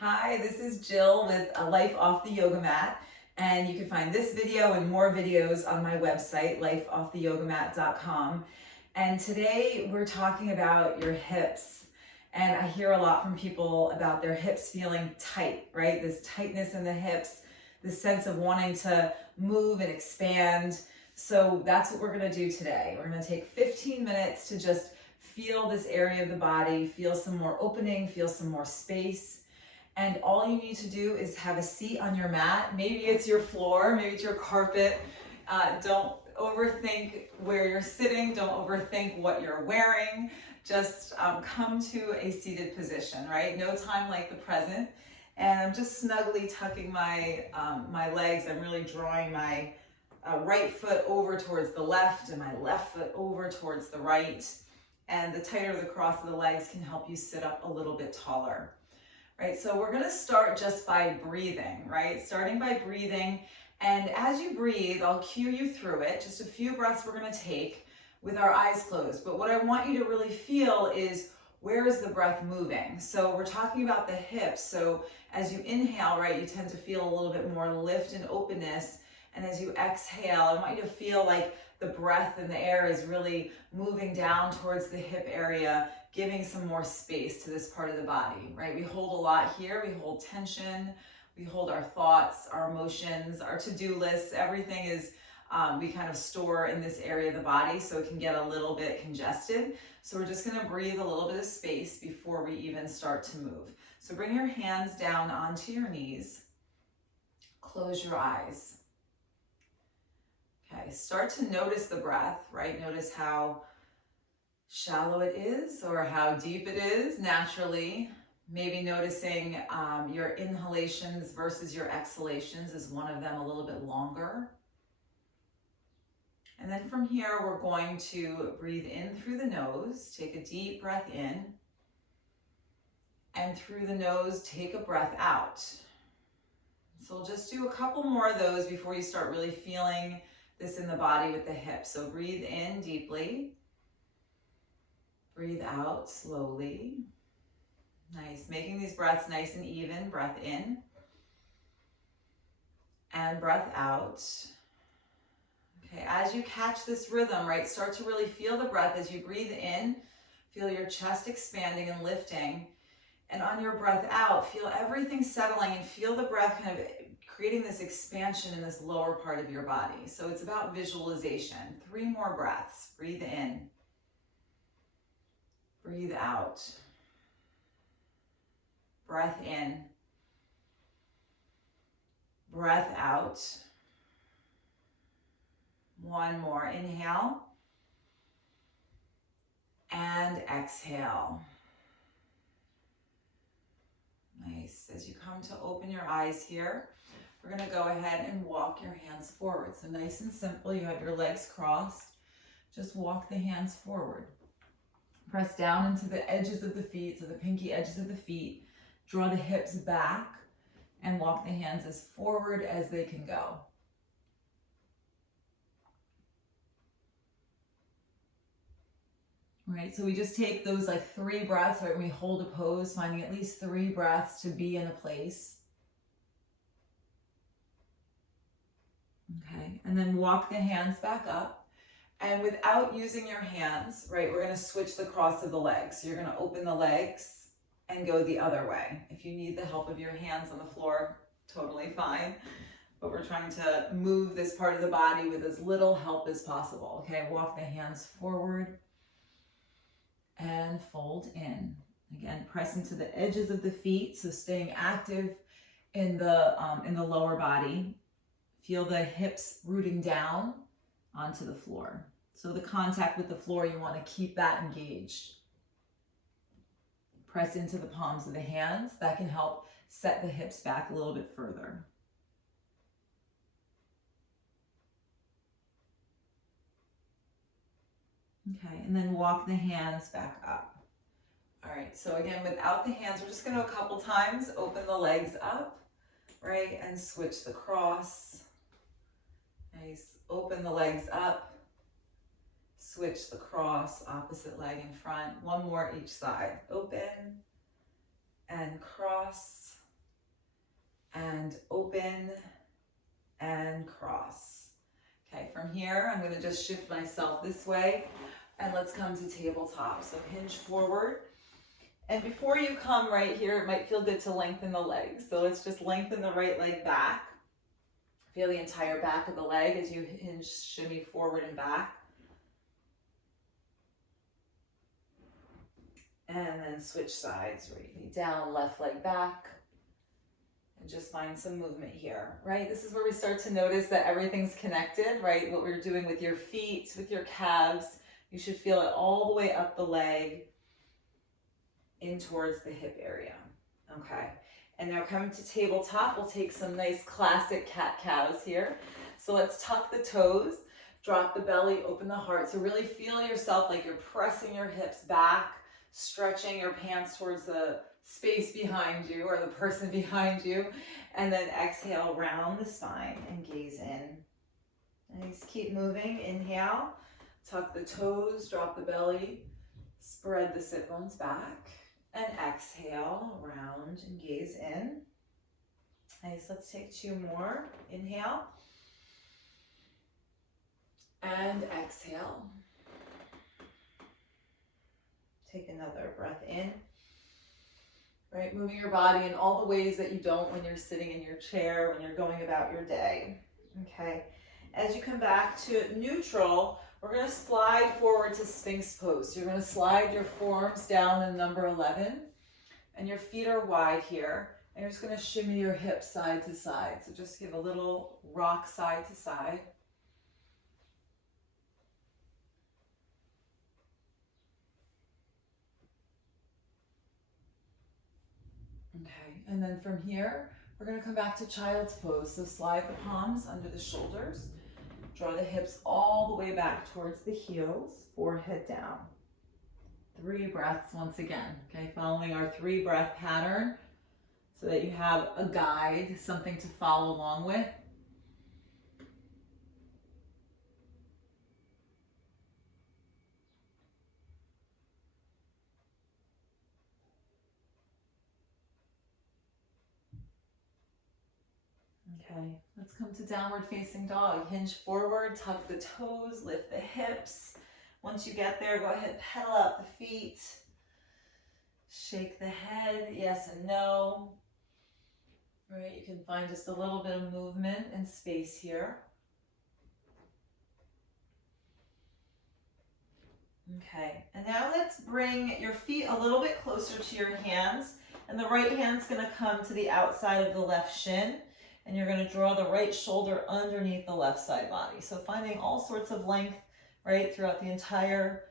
Hi, this is Jill with A Life Off the Yoga Mat, and you can find this video and more videos on my website, lifeofftheyogamat.com. And today we're talking about your hips. And I hear a lot from people about their hips feeling tight, right? This tightness in the hips, this sense of wanting to move and expand. So that's what we're gonna do today. We're gonna take 15 minutes to just feel this area of the body, feel some more opening, feel some more space. And all you need to do is have a seat on your mat. Maybe it's your floor, maybe it's your carpet. Don't overthink where you're sitting. Don't overthink what you're wearing. Just come to a seated position, right? No time like the present. And I'm just snugly tucking my legs. I'm really drawing my right foot over towards the left and my left foot over towards the right. And the tighter the cross of the legs can help you sit up a little bit taller. Right, so we're gonna start just by breathing, right? Starting by breathing, and as you breathe, I'll cue you through it. Just a few breaths we're gonna take with our eyes closed. But what I want you to really feel is, where is the breath moving? So we're talking about the hips. So as you inhale, right, you tend to feel a little bit more lift and openness. And as you exhale, I want you to feel like the breath in the air is really moving down towards the hip area, giving some more space to this part of the body, right? We hold a lot here. We hold tension. We hold our thoughts, our emotions, our to-do lists. Everything is, we kind of store in this area of the body, so it can get a little bit congested. So we're just gonna breathe a little bit of space before we even start to move. So bring your hands down onto your knees. Close your eyes. Okay, start to notice the breath, right? Notice how shallow it is or how deep it is naturally. Maybe noticing your inhalations versus your exhalations. Is one of them a little bit longer? And then from here, we're going to breathe in through the nose. Take a deep breath in. And through the nose, take a breath out. So we'll just do a couple more of those before you start really feeling this in the body with the hips. So breathe in deeply. Breathe out slowly. Nice. Making these breaths nice and even. Breath in. And breath out. Okay, as you catch this rhythm, right, start to really feel the breath as you breathe in. Feel your chest expanding and lifting. And on your breath out, feel everything settling and feel the breath kind of creating this expansion in this lower part of your body. So it's about visualization. 3 more breaths. Breathe in. Breathe out. Breath in. Breath out. 1 more. Inhale. And exhale. Nice. As you come to open your eyes here, we're going to go ahead and walk your hands forward. So nice and simple. You have your legs crossed. Just walk the hands forward. Press down into the edges of the feet, so the pinky edges of the feet. Draw the hips back and walk the hands as forward as they can go. Right, so we just take those like 3 breaths, right? We hold a pose, finding at least 3 breaths to be in a place. Okay, and then walk the hands back up. And without using your hands, right, we're gonna switch the cross of the legs. So you're gonna open the legs and go the other way. If you need the help of your hands on the floor, totally fine. But we're trying to move this part of the body with as little help as possible. Okay, walk the hands forward and fold in. Again, press into the edges of the feet, so staying active in the lower body. Feel the hips rooting down onto the floor. So the contact with the floor, you want to keep that engaged. Press into the palms of the hands. That can help set the hips back a little bit further. Okay, and then walk the hands back up. All right, so again, without the hands, we're just going to a couple times open the legs up, right, and switch the cross. Nice. Open the legs up, switch the cross, opposite leg in front. 1 more each side. Open and cross. and open and cross. Okay, from here, I'm gonna just shift myself this way and let's come to tabletop. So hinge forward. And before you come right here, it might feel good to lengthen the legs. So let's just lengthen the right leg back. Feel the entire back of the leg as you hinge, shimmy forward and back. And then switch sides, right knee down, left leg back. And just find some movement here, right? This is where we start to notice that everything's connected, right? What we're doing with your feet, with your calves, you should feel it all the way up the leg in towards the hip area, okay? And now coming to tabletop, we'll take some nice classic cat-cows here. So let's tuck the toes, drop the belly, open the heart. So really feel yourself like you're pressing your hips back, stretching your pants towards the space behind you or the person behind you. And then exhale, round the spine and gaze in. Nice, keep moving. Inhale, tuck the toes, drop the belly, spread the sit bones back. And exhale, round and gaze in. Nice, let's take two more. Inhale. And exhale. Take another breath in. Right, moving your body in all the ways that you don't when you're sitting in your chair, when you're going about your day. Okay, as you come back to neutral, we're going to slide forward to Sphinx pose. So you're going to slide your forearms down in number 11, and your feet are wide here. And you're just going to shimmy your hips side to side. So just give a little rock side to side. Okay, and then from here, we're going to come back to child's pose. So slide the palms under the shoulders. Draw the hips all the way back towards the heels, forehead down. 3 breaths once again, okay? Following our 3-breath pattern so that you have a guide, something to follow along with. Okay, let's come to downward facing dog. Hinge forward, tuck the toes, lift the hips. Once you get there, go ahead, pedal out the feet. Shake the head, yes and no. Right, you can find just a little bit of movement and space here. Okay, and now let's bring your feet a little bit closer to your hands. And the right hand's gonna come to the outside of the left shin. And you're going to draw the right shoulder underneath the left side body. So finding all sorts of length, right, throughout the entire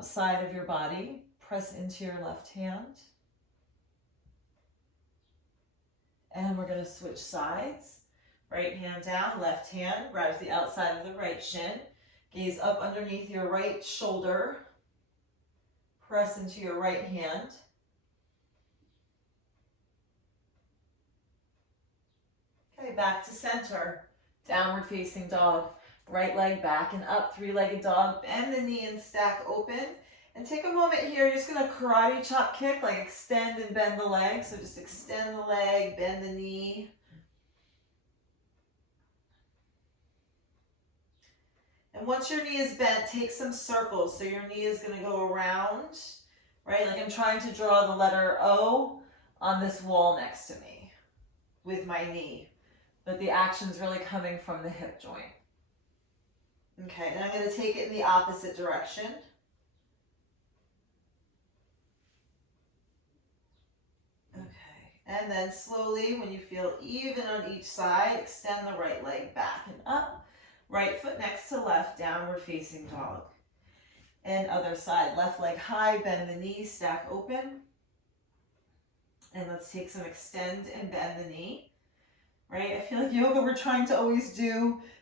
side of your body. Press into your left hand. And we're going to switch sides. Right hand down, left hand grabs the outside of the right shin. Gaze up underneath your right shoulder. Press into your right hand. Okay, back to center, downward facing dog, right leg back and up, 3-legged dog, bend the knee and stack open. And take a moment here, you're just gonna karate chop kick, like extend and bend the leg. So just extend the leg, bend the knee. And once your knee is bent, take some circles. So your knee is gonna go around, right? Like I'm trying to draw the letter O on this wall next to me with my knee. But the action's really coming from the hip joint. Okay, and I'm going to take it in the opposite direction. Okay, and then slowly, when you feel even on each side, extend the right leg back and up. Right foot next to left, downward facing dog. And other side, left leg high, bend the knee, stack open. And let's take some extend and bend the knee. Right? I feel like yoga, we're trying to always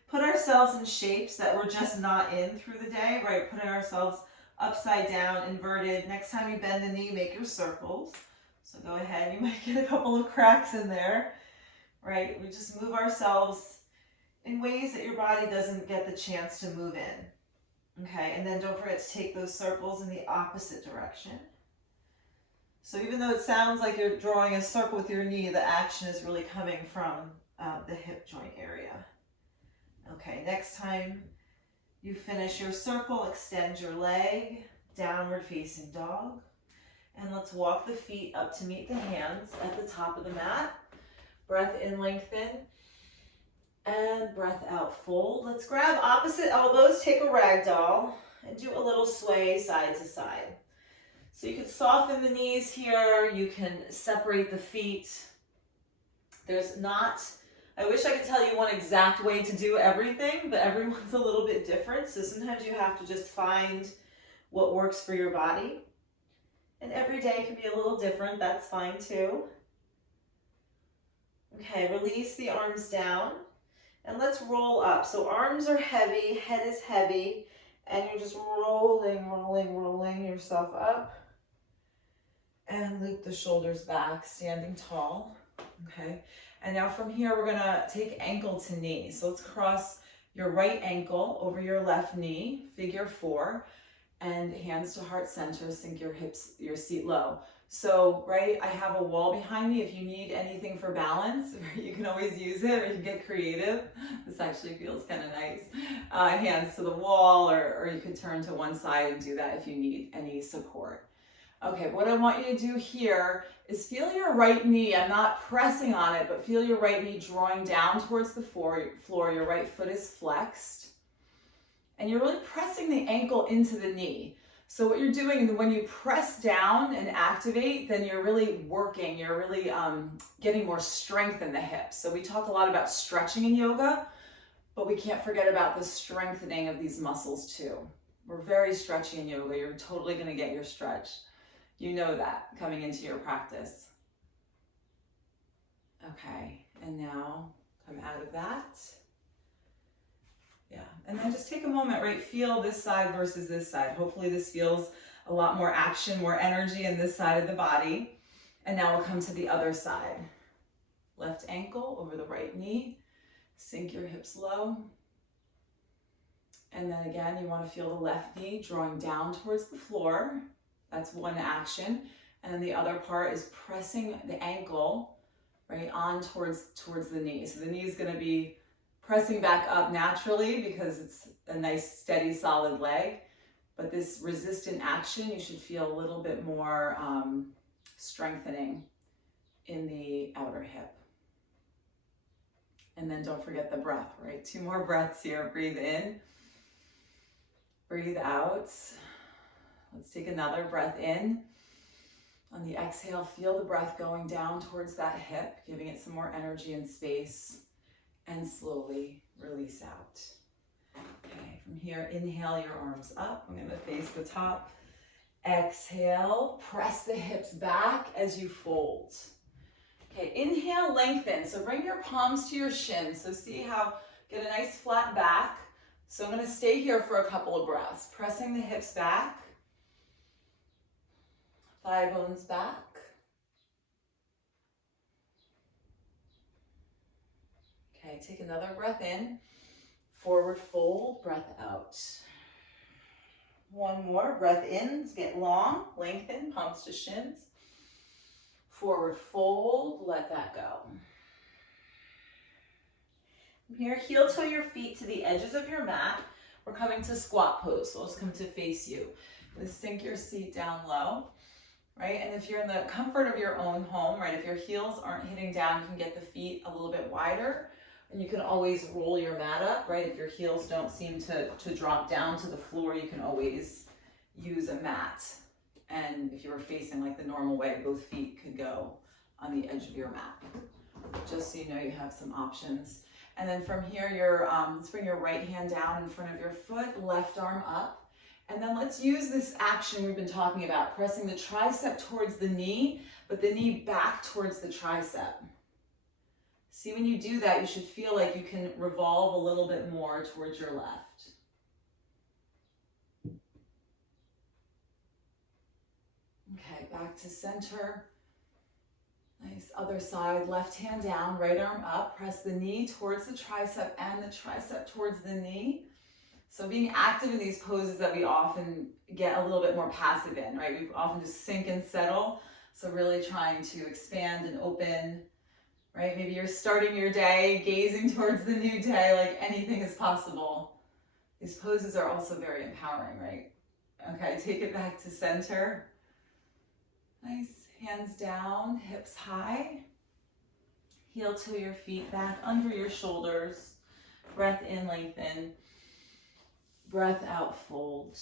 put ourselves in shapes that we're just not in through the day, right? Putting ourselves upside down, inverted. Next time you bend the knee, make your circles. So go ahead, you might get a couple of cracks in there, right? We just move ourselves in ways that your body doesn't get the chance to move in. Okay, and then don't forget to take those circles in the opposite direction. So even though it sounds like you're drawing a circle with your knee, the action is really coming from the hip joint area. Okay, next time you finish your circle, extend your leg, downward facing dog. And let's walk the feet up to meet the hands at the top of the mat. Breath in, lengthen. And breath out, fold. Let's grab opposite elbows, take a ragdoll, and do a little sway side to side. So you can soften the knees here, you can separate the feet. There's not, I wish I could tell you one exact way to do everything, but everyone's a little bit different. So sometimes you have to just find what works for your body. And every day can be a little different, that's fine too. Okay, release the arms down. And let's roll up. So arms are heavy, head is heavy, and you're just rolling yourself up. And loop the shoulders back, standing tall. Okay, and now from here, we're gonna take ankle to knee. So let's cross your right ankle over your left knee, figure 4, and hands to heart center, sink your hips, your seat low. So, right, I have a wall behind me. If you need anything for balance, you can always use it, or you can get creative. This actually feels kind of nice. Hands to the wall, or you could turn to one side and do that if you need any support. Okay, what I want you to do here is feel your right knee. I'm not pressing on it, but feel your right knee drawing down towards the floor. Your right foot is flexed. And you're really pressing the ankle into the knee. So what you're doing when you press down and activate, then you're really working, you're really getting more strength in the hips. So we talk a lot about stretching in yoga, but we can't forget about the strengthening of these muscles too. We're very stretchy in yoga. You're totally going to get your stretch. You know that coming into your practice. Okay, and now come out of that. Yeah, and then just take a moment, right? Feel this side versus this side. Hopefully this feels a lot more action, more energy in this side of the body. And now we'll come to the other side. Left ankle over the right knee. Sink your hips low. And then again, you want to feel the left knee drawing down towards the floor. That's one action. And then the other part is pressing the ankle, right, on towards the knee. So the knee is going to be pressing back up naturally because it's a nice, steady, solid leg. But this resistant action, you should feel a little bit more strengthening in the outer hip. And then don't forget the breath, right? 2 more breaths here. Breathe in. Breathe out. Let's take another breath in. On the exhale, feel the breath going down towards that hip, giving it some more energy and space. And slowly release out. Okay, from here, inhale your arms up. I'm going to face the top. Exhale, press the hips back as you fold. Okay, inhale, lengthen. So bring your palms to your shins. So see how, get a nice flat back. So I'm going to stay here for a couple of breaths. Pressing the hips back. Thigh bones back. Okay, take another breath in. Forward fold, breath out. One more, breath in, get long, lengthen, palms to shins. Forward fold, let that go. From here, heel toe your feet to the edges of your mat. We're coming to squat pose, so let's come to face you. Just sink your seat down low, right? And if you're in the comfort of your own home, right, if your heels aren't hitting down, you can get the feet a little bit wider. And you can always roll your mat up, right? If your heels don't seem to drop down to the floor, you can always use a mat. And if you were facing like the normal way, both feet could go on the edge of your mat. Just so you know you have some options. And then from here, let's bring your right hand down in front of your foot, left arm up. And then let's use this action we've been talking about, pressing the tricep towards the knee, but the knee back towards the tricep. See, when you do that, you should feel like you can revolve a little bit more towards your left. Okay, back to center. Nice, other side, left hand down, right arm up. Press the knee towards the tricep and the tricep towards the knee. So being active in these poses that we often get a little bit more passive in, right? We often just sink and settle. So really trying to expand and open, right? Maybe you're starting your day, gazing towards the new day, like anything is possible. These poses are also very empowering, right? Okay, take it back to center. Nice, hands down, hips high. Heel to your feet back under your shoulders. Breath in, lengthen. Breath out, fold.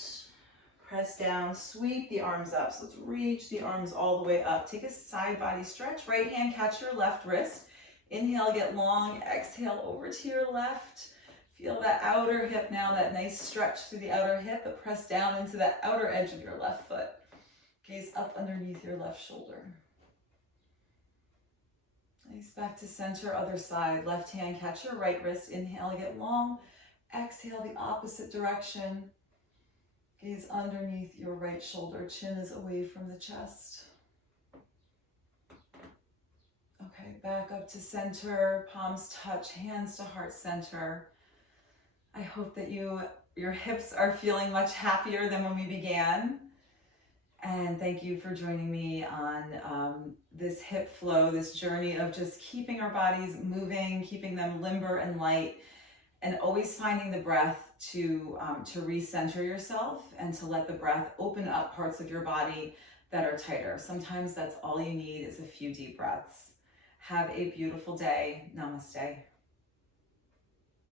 Press down, sweep the arms up. So let's reach the arms all the way up. Take a side body stretch. Right hand catch your left wrist. Inhale, get long. Exhale over to your left. Feel that outer hip now, that nice stretch through the outer hip, but press down into that outer edge of your left foot. Gaze up underneath your left shoulder. Nice, back to center, other side. Left hand catch your right wrist. Inhale, get long. Exhale the opposite direction. Gaze underneath your right shoulder. Chin is away from the chest. Okay, back up to center. Palms touch, hands to heart center. I hope that your hips are feeling much happier than when we began. And thank you for joining me on this hip flow, this journey of just keeping our bodies moving, keeping them limber and light, and always finding the breath to recenter yourself and to let the breath open up parts of your body that are tighter. Sometimes that's all you need is a few deep breaths. Have a beautiful day. Namaste.